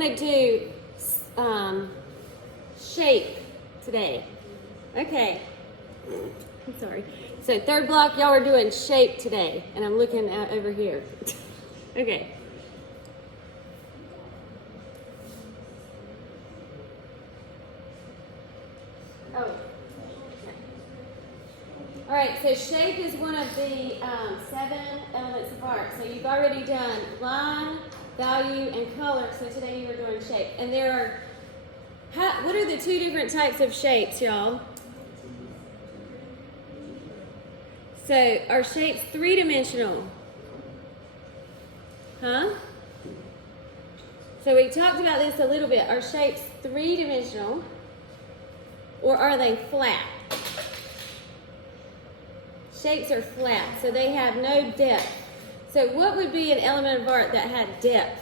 going to do shape today. Okay. I'm sorry. So third block, y'all are doing shape today, and I'm looking out over here. Okay. Oh. Okay. All right, so shape is one of the 7 elements of art. So you've already done line, value, and color. So today you are doing shape. And there are, what are the 2 different types of shapes, y'all? So are shapes 3-dimensional? Huh? So we talked about this a little bit. Are shapes 3-dimensional or are they flat? Shapes are flat, so they have no depth. So what would be an element of art that had depth?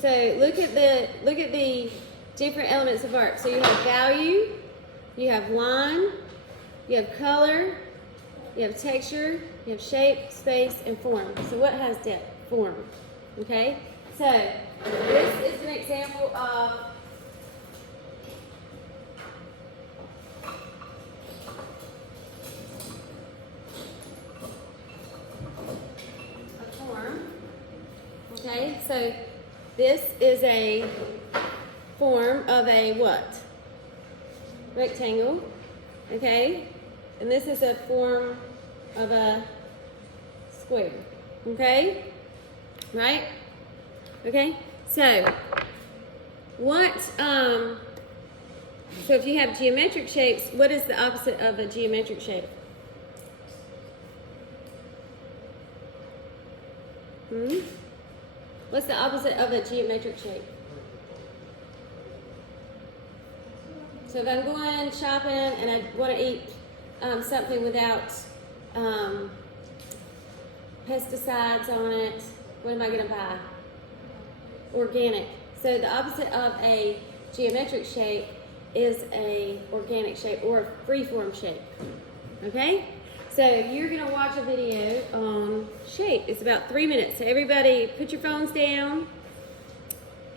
So look at the different elements of art. So you have value, you have line, you have color, you have texture, you have shape, space, and form. So what has depth? Form. Okay? So this is an example of a form. Okay? So this is a form of a what? Rectangle. Okay? And this is a form of a square. Okay? Right? Okay? So, so if you have geometric shapes, what is the opposite of a geometric shape? What's the opposite of a geometric shape? So if I'm going shopping and I want to eat something without pesticides on it, what am I going to buy? Organic. So the opposite of a geometric shape is a organic shape or a freeform shape. Okay? So you're going to watch a video on shape. It's about 3 minutes. So everybody put your phones down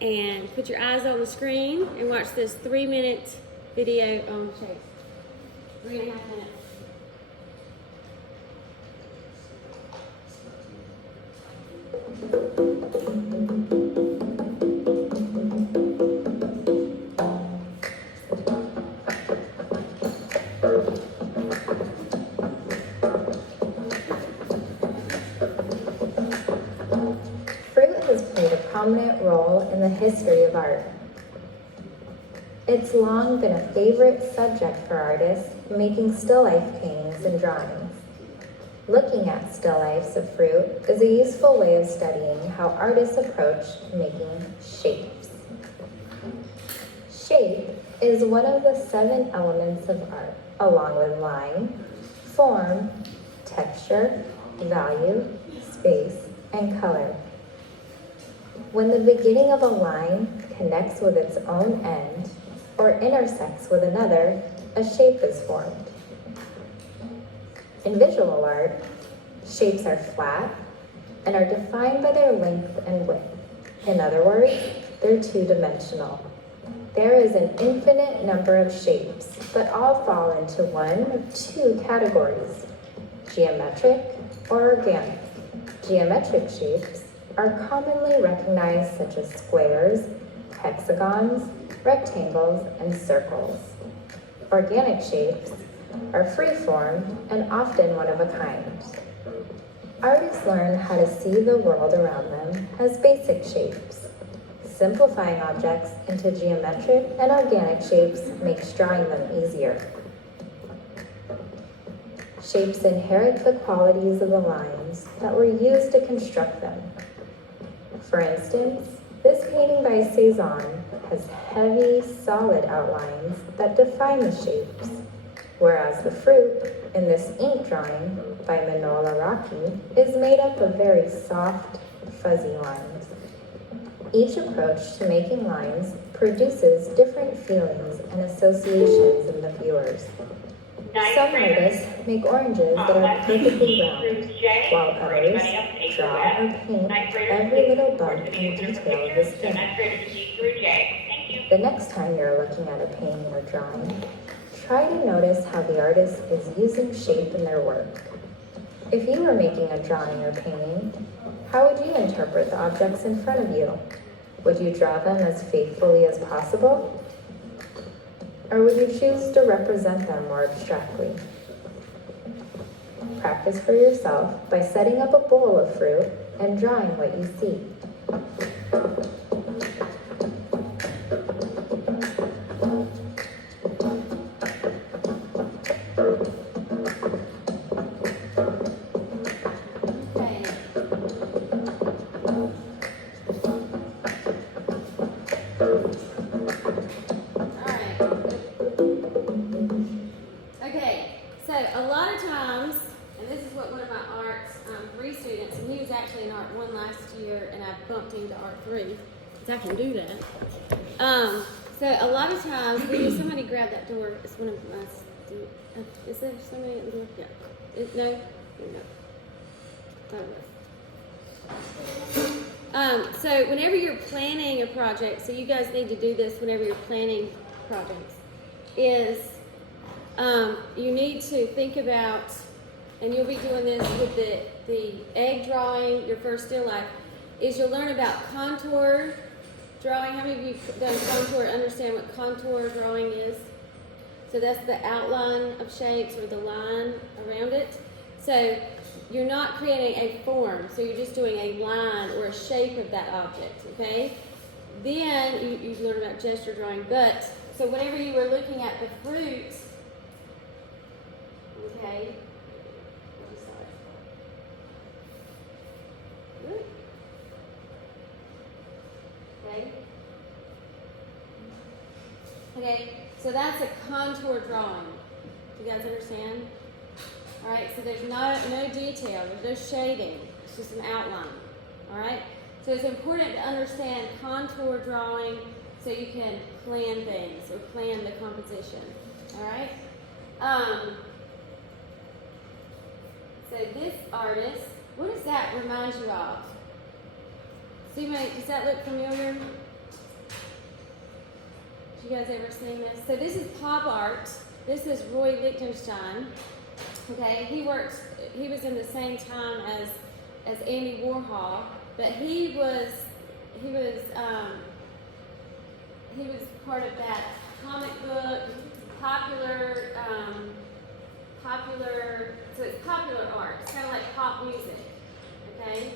and put your eyes on the screen and watch this 3-minute video on shape. 3.5 minutes. Fruit has played a prominent role in the history of art. It's long been a favorite subject for artists, making still life paintings and drawings. Looking at still lifes of fruit is a useful way of studying how artists approach making shapes. Shape is one of the 7 elements of art, along with line, form, texture, value, space, and color. When the beginning of a line connects with its own end or intersects with another, a shape is formed. In visual art, shapes are flat and are defined by their length and width. In other words, they're 2-dimensional. There is an infinite number of shapes, but all fall into one of 2 categories, geometric or organic. Geometric shapes are commonly recognized such as squares, hexagons, rectangles, and circles. Organic shapes are free-form and often one of a kind. Artists learn how to see the world around them as basic shapes. Simplifying objects into geometric and organic shapes makes drawing them easier. Shapes inherit the qualities of the lines that were used to construct them. For instance, this painting by Cezanne has heavy, solid outlines that define the shapes, whereas the fruit in this ink drawing by Manola Rocky is made up of very soft, fuzzy lines. Each approach to making lines produces different feelings and associations in the viewers. Some artists make oranges that are perfectly round, while others draw or paint every little bump and detail of the skin. The next time you're looking at a painting or drawing, try to notice how the artist is using shape in their work. If you were making a drawing or painting, how would you interpret the objects in front of you? Would you draw them as faithfully as possible? Or would you choose to represent them more abstractly? Practice for yourself by setting up a bowl of fruit and drawing what you see. I can do that. So a lot of times, will somebody grab that door? It's one of my students. Is there somebody at the door? Yeah. No? No. So whenever you're planning a project, so you guys need to do this whenever you're planning projects, is you need to think about, and you'll be doing this with the egg drawing, your first still life, is you'll learn about contour drawing. How many of you have done contour understand what contour drawing is? So that's the outline of shapes or the line around it. So you're not creating a form, so you're just doing a line or a shape of that object, okay? Then you learn about gesture drawing, but, so whenever you were looking at the fruit, okay, Okay, so that's a contour drawing. Do you guys understand? All right, so there's no detail, there's no shading, it's just an outline. All right, so it's important to understand contour drawing so you can plan things or plan the composition. All right. So this artist, what does that remind you of? Does that look familiar? You guys ever seen this? So this is pop art. This is Roy Lichtenstein. Okay, he was in the same time as Andy Warhol, but he was part of that comic book, popular, so it's popular art. It's kind of like pop music, okay?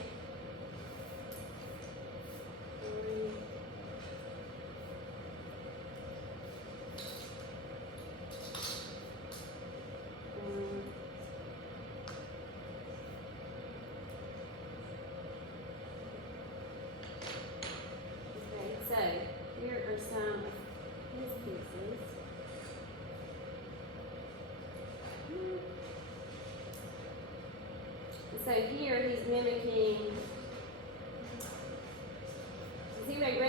So here he's mimicking. Does anybody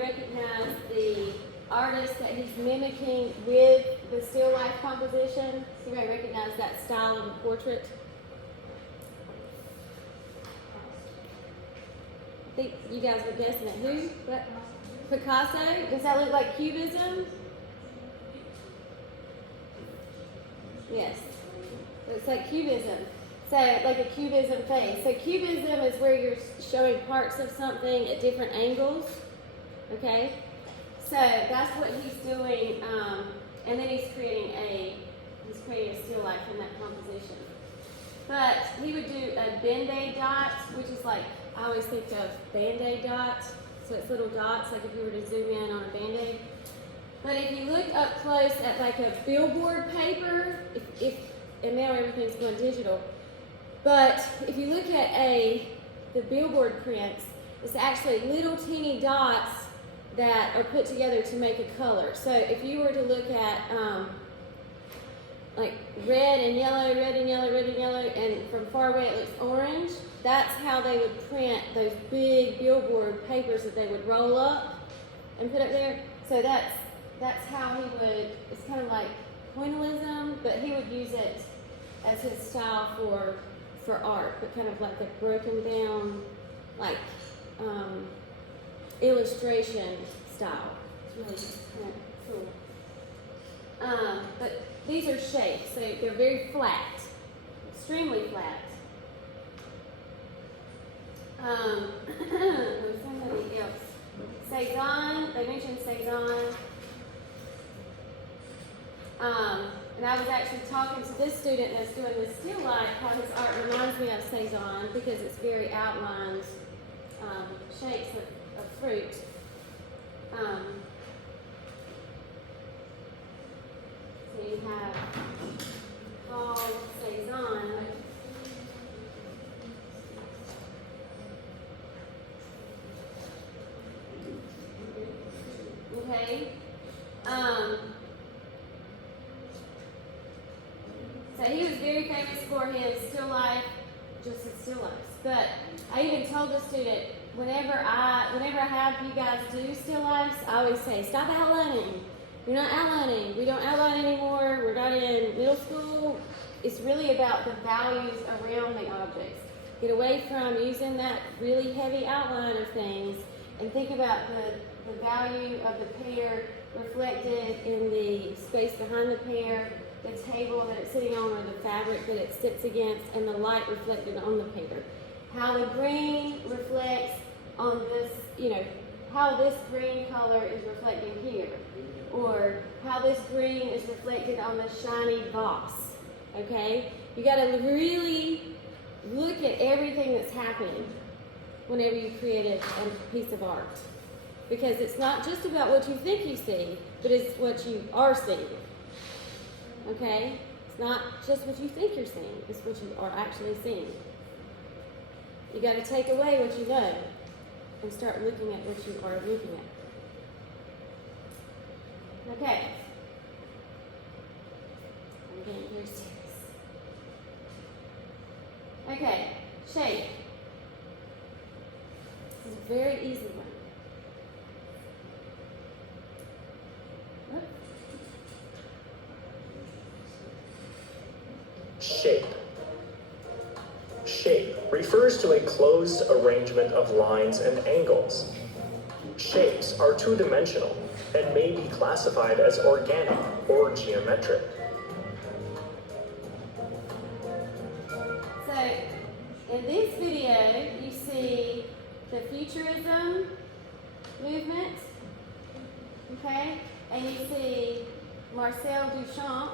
recognize the artist that he's mimicking with the still life composition? Does anybody recognize that style of a portrait? I think you guys were guessing it. Who? What? Picasso? Does that look like Cubism? Yes. Looks like Cubism. So, like a Cubism face. So, Cubism is where you're showing parts of something at different angles. Okay? So, that's what he's doing. And then he's creating a still life in that composition. But he would do a Band-Aid dot, which is like, I always think of Band-Aid dots. So, it's little dots, like if you were to zoom in on a Band-Aid. But if you look up close at like a billboard paper, and now everything's going digital. But if you look at the billboard prints, it's actually little teeny dots that are put together to make a color. So if you were to look at like red and yellow, red and yellow, red and yellow, and from far away it looks orange, that's how they would print those big billboard papers that they would roll up and put up there. So that's how he would, it's kind of like pointillism, but he would use it as his style for art, but kind of like a broken down, like illustration style. It's really kind of cool. But these are shapes, so they're very flat, extremely flat. There's somebody else. Cezanne, they mentioned Cezanne. And I was actually talking to this student that's doing this still life, how his art reminds me of Cezanne because it's very outlined shapes of fruit. So you have Paul Cezanne. Okay. So he was very famous for his still life, just his still lifes. But I even told the student, whenever I have you guys do still lifes, I always say, stop outlining. You're not outlining. We don't outline anymore. We're not in middle school. It's really about the values around the objects. Get away from using that really heavy outline of things and think about the value of the pear reflected in the space behind the pear, the table that it's sitting on, or the fabric that it sits against, and the light reflected on the pear. How the green reflects on this, how this green color is reflecting here, or how this green is reflected on the shiny box, okay? You gotta really look at everything that's happening whenever you create a piece of art. Because it's not just about what you think you see, but it's what you are seeing. Okay? It's not just what you think you're seeing, it's what you are actually seeing. You got to take away what you know and start looking at what you are looking at. Okay. I'm getting very serious. Okay, shape. This is a very easy one. Shape. Shape refers to a closed arrangement of lines and angles. Shapes are two-dimensional and may be classified as organic or geometric. So, in this video, you see the Futurism movement, okay? And you see Marcel Duchamp,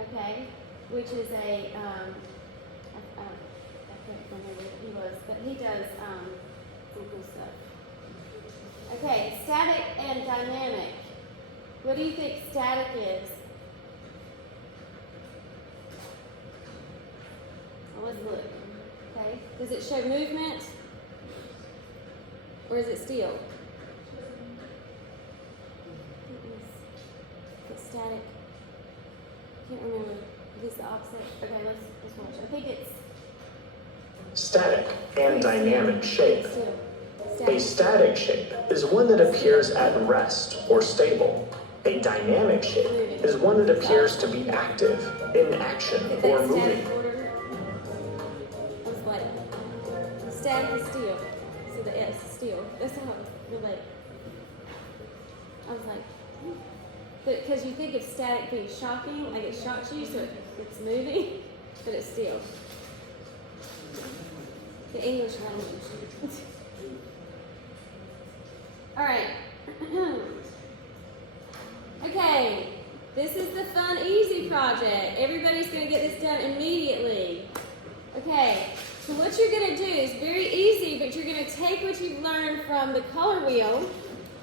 okay, which is I can't remember what he was, but he does some cool stuff. Okay, static and dynamic. What do you think static is? Well, let's look. Okay, does it show movement? Or is it still? It's static. Can't remember. Is this the opposite? Okay, let's watch. I think it's Static and dynamic shape. still. A static shape is one that appears at rest or stable. A dynamic shape is one that appears to be active, in action, Get or that moving. static order. I was like, static is still. So the S is still. That's how I relate. I was like, because you think of static being shocking, like it shocks you, so it's moving, but it's still. The English language. All right. Okay, this is the fun, easy project. Everybody's going to get this done immediately. Okay, so what you're going to do is very easy, but you're going to take what you've learned from the color wheel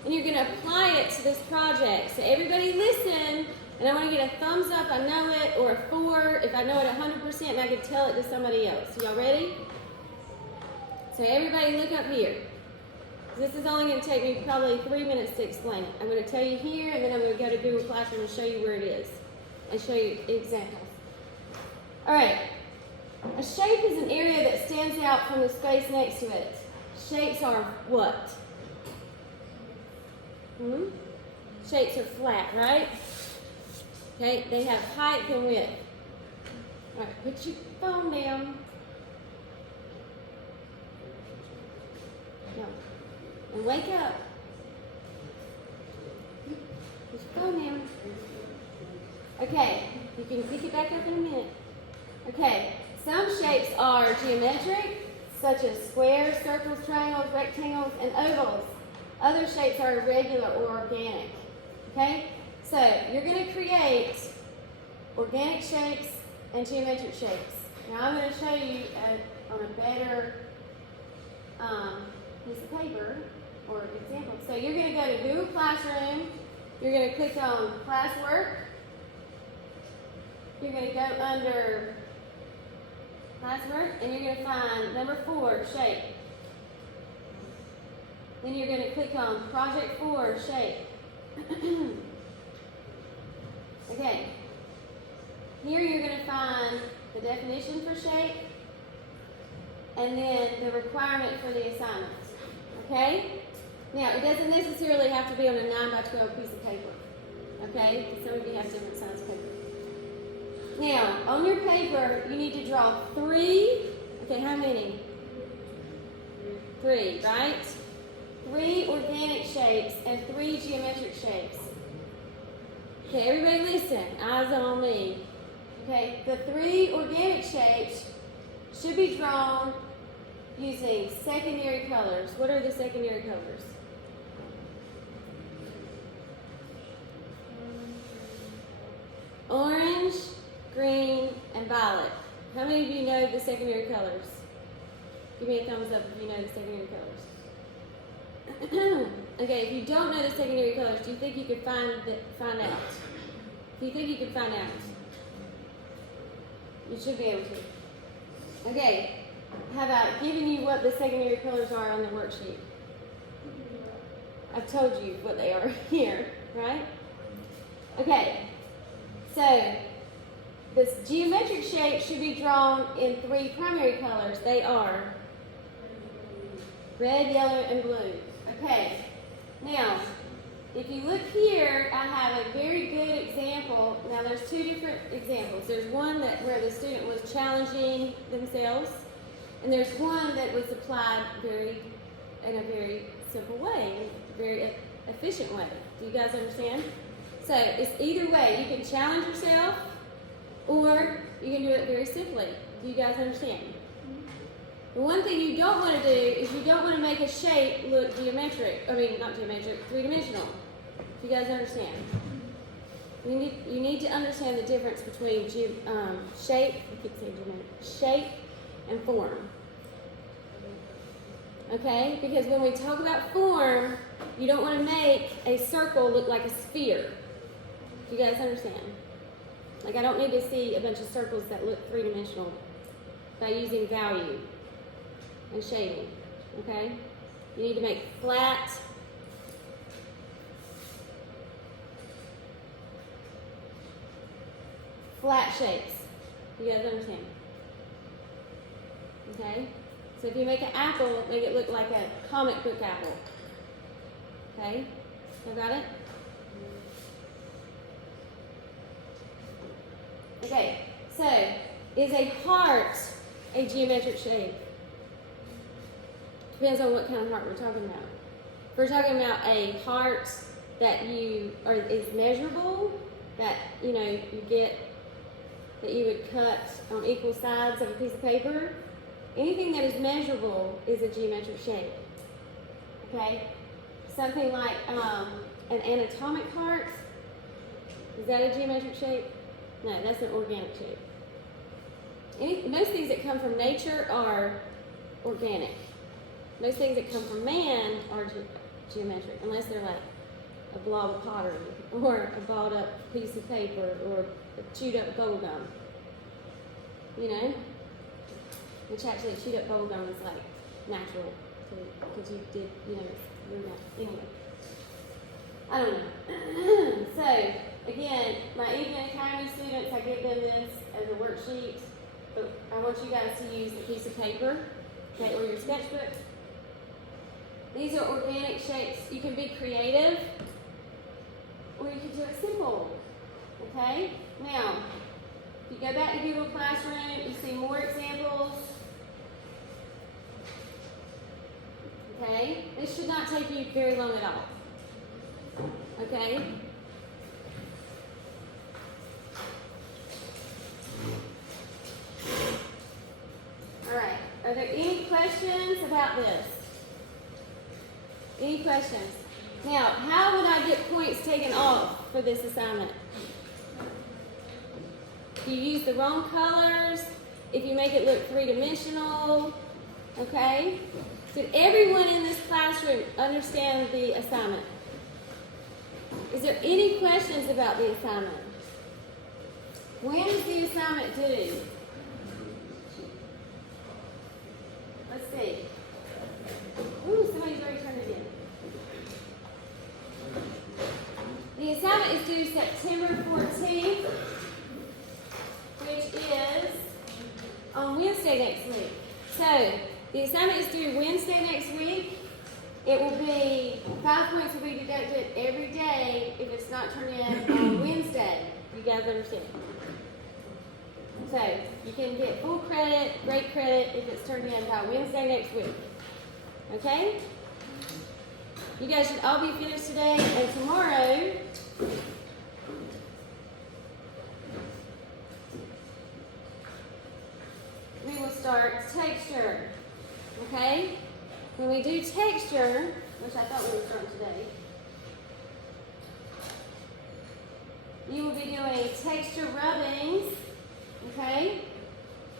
and you're going to apply it to this project. So everybody listen, and I want to get a thumbs up, I know it, or a 4 if I know it 100% and I can tell it to somebody else. Y'all ready? So everybody look up here. This is only going to take me probably 3 minutes to explain it. I'm going to tell you here, and then I'm going to go to Google Classroom and show you where it is, and show you examples. All right. A shape is an area that stands out from the space next to it. Shapes are what? Shapes are flat, right? Okay, they have height and width. All right, put your phone down. No. And wake up. Put your phone down. Okay, you can pick it back up in a minute. Okay, some shapes are geometric, such as squares, circles, triangles, rectangles, and ovals. Other shapes are irregular or organic. Okay, so you're going to create organic shapes and geometric shapes. Now I'm going to show you on a better piece of paper or example. So you're going to go to Google Classroom. You're going to click on Classwork. You're going to go under Classwork, and you're going to find number 4, Shape. Then you're going to click on Project 4, Shape. Okay. Here you're going to find the definition for shape, and then the requirement for the assignments. Okay? Now, it doesn't necessarily have to be on a 9 by 12 piece of paper. Okay? Some of you have different size paper. Now, on your paper, you need to draw 3. Okay, how many? 3, right? 3 organic shapes and 3 geometric shapes. Okay, everybody listen. Eyes on me. Okay, the 3 organic shapes should be drawn using secondary colors. What are the secondary colors? Orange, green, and violet. How many of you know the secondary colors? Give me a thumbs up if you know the secondary colors. Okay, if you don't know the secondary colors, do you think you could find out? Do you think you could find out? You should be able to. Okay, how about giving you what the secondary colors are on the worksheet? I've told you what they are here, right? Okay, so this geometric shape should be drawn in 3 primary colors. They are red, yellow, and blue. Okay, now, if you look here, I have a very good example. Now, there's 2 different examples. There's one where the student was challenging themselves, and there's one that was applied in a very simple way, very efficient way. Do you guys understand? So, it's either way. You can challenge yourself, or you can do it very simply. Do you guys understand? The one thing you don't want to do is you don't want to make a shape look geometric. I mean, not geometric, 3-dimensional. Do you guys understand? You need to understand the difference between shape, I keep saying geometric, shape and form. Okay? Because when we talk about form, you don't want to make a circle look like a sphere. Do you guys understand? Like, I don't need to see a bunch of circles that look 3-dimensional by using value and shading, okay? You need to make flat, shapes. You guys understand? Okay? So if you make an apple, make it look like a comic book apple. Okay? You got it? Okay, so is a heart a geometric shape? Depends on what kind of heart we're talking about. If we're talking about a heart that is measurable, that you get, that you would cut on equal sides of a piece of paper, anything that is measurable is a geometric shape. Okay? Something like an anatomic heart, is that a geometric shape? No, that's an organic shape. Most things that come from nature are organic. Most things that come from man are geometric, unless they're like a blob of pottery, or a balled up piece of paper, or a chewed up bubble gum. You know? Which actually, chewed up bubble gum is like natural, because you did, you're not, anyway. I don't know. So, again, my Evening Academy students, I give them this as a worksheet, but I want you guys to use a piece of paper, okay, or your sketchbook. These are organic shapes. You can be creative, or you can do it simple. Okay? Now, if you go back to Google Classroom, you see more examples. Okay? This should not take you very long at all. Okay? Alright. Are there any questions about this? Any questions? Now, how would I get points taken off for this assignment? If you use the wrong colors, if you make it look three-dimensional, okay? Did everyone in this classroom understand the assignment? Is there any questions about the assignment? When is the assignment due? Let's see. Ooh, somebody's already turned it in. The assignment is due September 14th, which is on Wednesday next week. So, the assignment is due Wednesday next week. It will be, 5 points will be deducted every day if it's not turned in on Wednesday. You guys understand? So, you can get full credit, great credit, if it's turned in by Wednesday next week. Okay? You guys should all be finished today, and tomorrow, we will start texture. Okay? When we do texture, which I thought we were starting today, you will be doing texture rubbings. Okay? You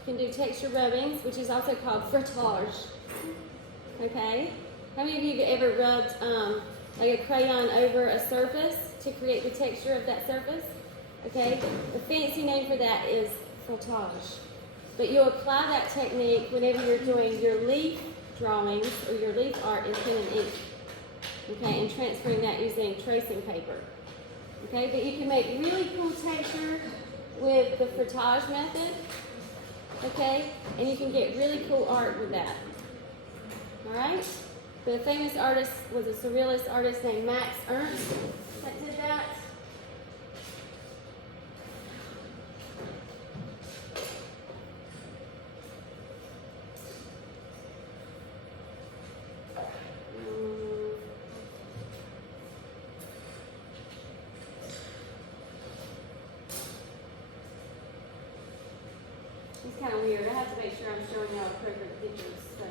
can do texture rubbings, which is also called frottage. Okay? How many of you have ever rubbed like a crayon over a surface to create the texture of that surface? Okay? The fancy name for that is frottage. But you'll apply that technique whenever you're doing your leaf drawings or your leaf art in pen and ink. Okay? And transferring that using tracing paper. Okay? But you can make really cool texture with the frottage method. Okay? And you can get really cool art with that. Alright? The famous artist was a surrealist artist named Max Ernst that did that. It's kind of weird. I have to make sure I'm showing y'all appropriate pictures. So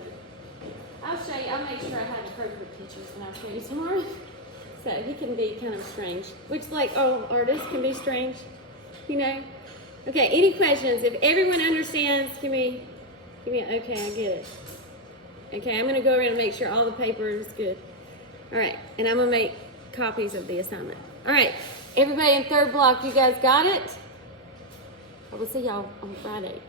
I'll show you. I'll make sure I have appropriate pictures and I'll show you tomorrow. So he can be kind of strange, which like all artists can be strange, you know. Okay. Any questions? If everyone understands, give me an okay. I get it. Okay. I'm gonna go around and make sure all the paper is good. All right. And I'm gonna make copies of the assignment. All right. Everybody in third block, you guys got it? I will see y'all on Friday.